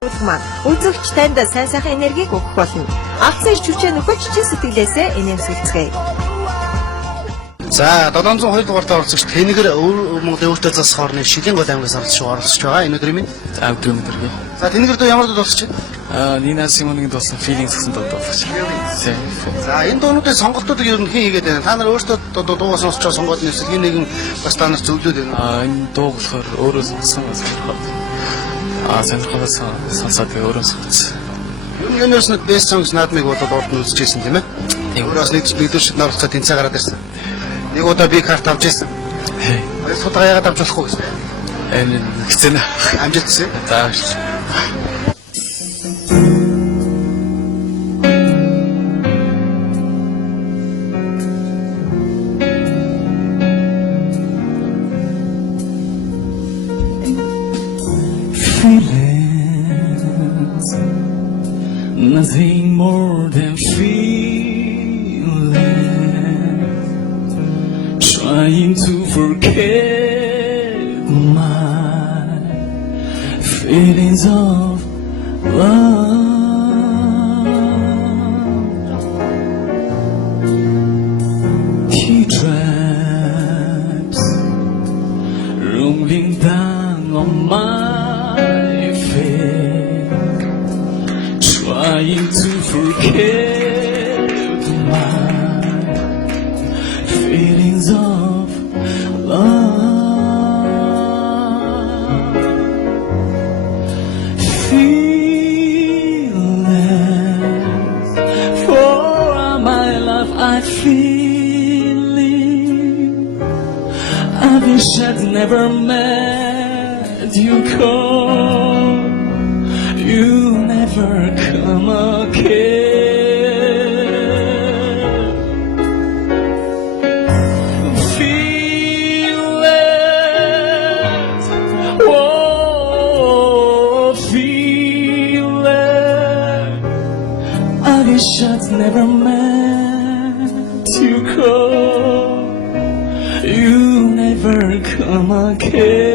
маань үзэгч танд сайн сайхан энергийг өгөх болно. Алдсан ирч хүчээ нөхөж чин сэтгэлээсээ энерги. За 702 дугаарт оролцогч Тэнгэр Монголын өөртөө засах орны Шилийн гол аймгаас оролцож байгаа. Энэ өдрийн минь. За өдрийн мэдрэг. За Тэнгэр дөө ямар дуу сонсч байна? Нина Симоныгийн дуусан Feelings гэсэн дуу дуулж байна. За энэ дуунуудын сонголтуудыг ер нь хэн хийгээд байна? Та нар өөртөө дуугаа сонсчоо сонгоод нэсэл хин нэгэн бас та нар зөвлөд байна. Энэ дуу болохоор өөрөө сонсон сонирхолтой сонсоод өөрөө сонссон. Ер нь ерөөс нь best songs наадмыг бол урд нь үзчихсэн тийм ээ. Өөрөөс нэгдүгээр шид нарцаа тэнцээ гараад ирсэн. Нэг удаа би карт авч ирсэн. Хоёр судаа яагаад авч болохгүй гэсэн. Энэ хэцэн амжилт гэсэн. За. Nothing more than feeling, trying to forget my feelings of love. Teardrops rolling down on my face, trying to forget my feelings of love. Feelings for all my life I feeling. I wish I'd never met you, 'cause you never come again. Feelings, oh, feelings. I wish I'd never met you, 'cause you never come again.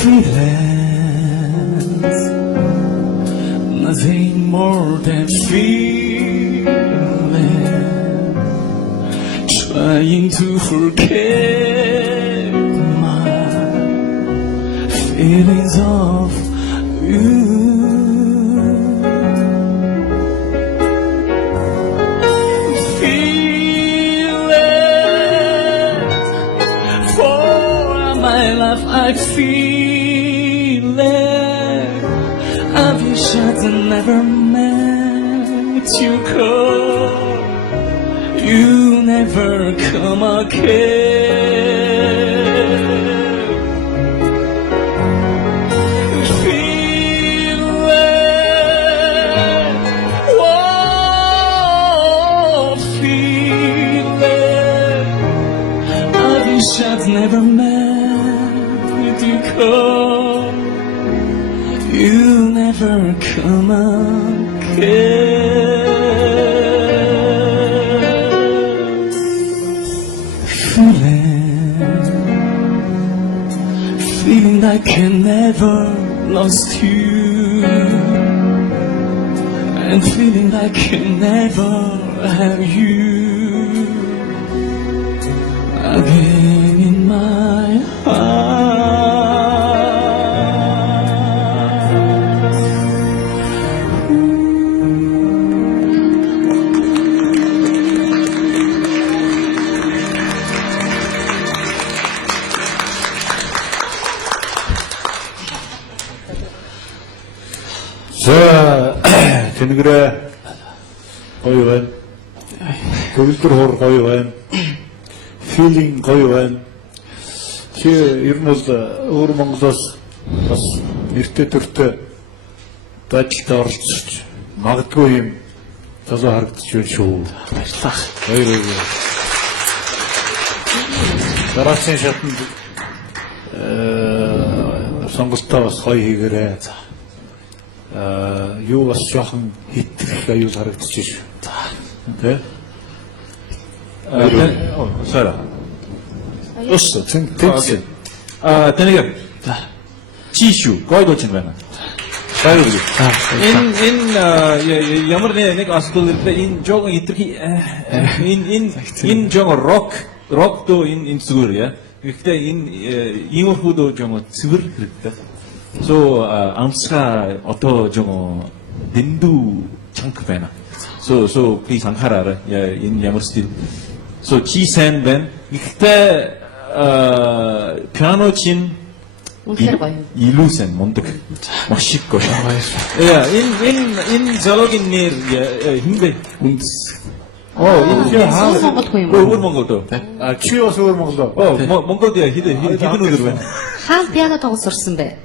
Feelings, nothing more than feeling, trying to forget my feelings of you. Feelings, for my life I feel it. I wish I'd never met you, 'cause you never come again. Feeling, whoa, feeling. I wish I'd never met you, 'cause you never come again. Feeling like I never lost you, and feeling like I never have you again in my heart. За Тэнгэрээ гоё байна. Төгөлдөр хор гоё байна. Feeling гоё байна. Чи ер нь бол өөр Монголоос бас нэртэй төртэй ажилд оролцож магадгүй юм залуу харагдаж байна шүү. Баярлалаа. Баярлалаа. дараагийн шатанд сонголтоо бас гоё хийгээрэй. За. Юу бас жоохон хитрэх аюул харагдчих шүү. За. Тэ? Сара. Өсө тэнцэн. Тэнийг чишүү гой дооч юм байна. Баяр уу. Энэ ямар нэг асуудал энэ жоохон хитрхи энэ жоохон рок доо энэ зүгээр яа. Гэхдээ энэ иймэрхүү доо жоохон цэвэр хэрэгтэй. So амсга одоо жоохон дэндүү чанга байна. So please анхаараарай. Энэ ямар стил. So чи сайн байна. Гэхдээ пиано чин үнэхээр гоё. Илүүсэн мундаг. Маш их гоё. Яа, энэ залуугийн нэр хинбэ? Энэ Монгол хүн юм. Өөр Монголд уу? Чи бас өөр Монголд. Монголд хэдэн өдөр байна? Хаан пиано тоглож сурсан бэ?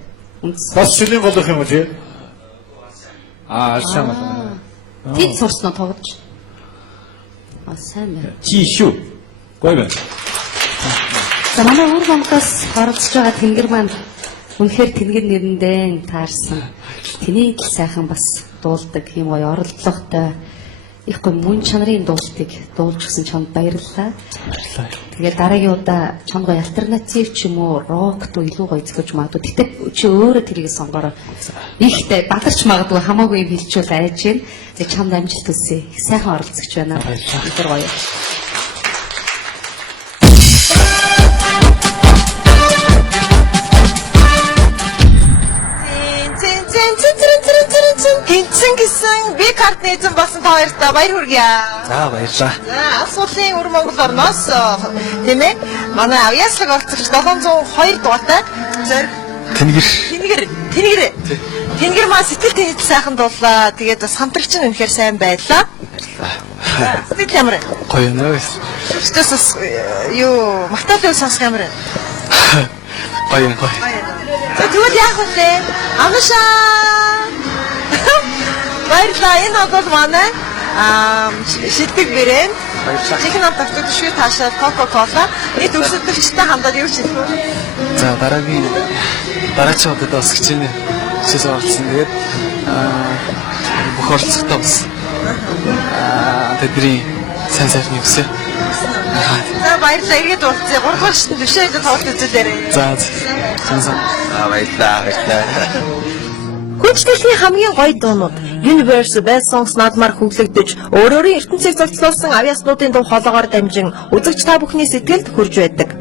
Бас шилийн голох юм уу чи? Шамаа. Тэд сурсноо тоглож. Сайн байна. Чи шүү. Гоё байна. За манай өр Монголоос оролцож байгаа тэнгэр маань үнэхээр тэнгэр нэрэндээ таарсан. Тэний сайхан бас дуулдаг юм гоё оролдлоготой их гоё мөн чанарын дуултыг дуулж гисэн чамд баярлалаа. Тэгээд дараагийн удаа чамд гоё альтернатив ч юм уу рок дуу илүү гоё зохиож магадгүй. Гэтэ чи өөрөө тэрийг сонгороо. Ихтэй бадарч магадгүй хамаагүй юм хэлчихвэл айж гин. Тэгээд чамд амжилт хүсье. Их сайхан оролцогч байна. Тэр гоё. Тэнцэн гэсэн би карт нээсэн болсон та хоёртаа баяр хүргье. За баярлаа. За алс уулын өр Монгол орноос тийм ээ манай авьяаслаг оролцогч 702 дугаартай зориг Тэнгэр маа сэтгэл тэнцэл сайхан дуулаа. Тэгээд бас хамтрагч нь үнэхээр сайн байлаа. Сэтгэл ямар Гоё нөө. Тэс бас юу магтаал сонсох ямар Гоё. За тэгвэл яах вэ? Амшаа. Баярлалаа. Энэ бол манай шилдэг брэнд. Чихэн автогт шүү таашаа Coca-Cola. Эд өсөлтөгчтэй хамдаад юу хийх вэ? За дараагийн удаад бас хичээнэ. Хичээс оролцсон. Тэгээд бүх оролцогчтой бас тэдний сайн сайхны өсөө. За баярлалаа. Иргэд уулзъя. 3 дахь шатнд бишээ тоглолт үзүүлээрэй. За. Баярлалаа. Хүчтэйсний хамгийн гоё дуунууд Universe Best Songs наадмаар хөглөгдөж өөрөөрийн ертөнцийг зохицуулсан авьяаснуудын дуу хоолоогоор дамжин үзэгч та бүхний сэтгэлд хүрж байдаг.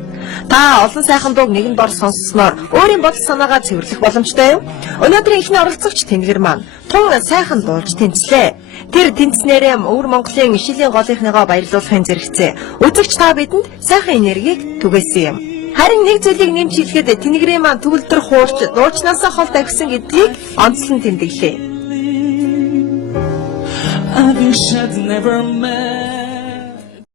Та олон сайхан дууг нэгэн дор сонссноор өөрийн бодол санаагаа цэвэрлэх боломжтой юм. Өнөөдрийн ихний оролцогч Тэнгэр маань тун сайхан дуулж тэнцлээ. Тэр тэнцнээрээ өвөр Монголын ишилийн голынхныгоо баярлуулахын зэрэгцээ. Үзэгч та бидэнд сайхан энергийг түгээсэн юм. Харин нэг зүйлийг нэмж хэлэхэд Тэнгэрийн маань төгөлдөр хуурч дуучнаасаа хол тавьсан гэдгийг онцлон тэмдэглээ. I wish I'd never met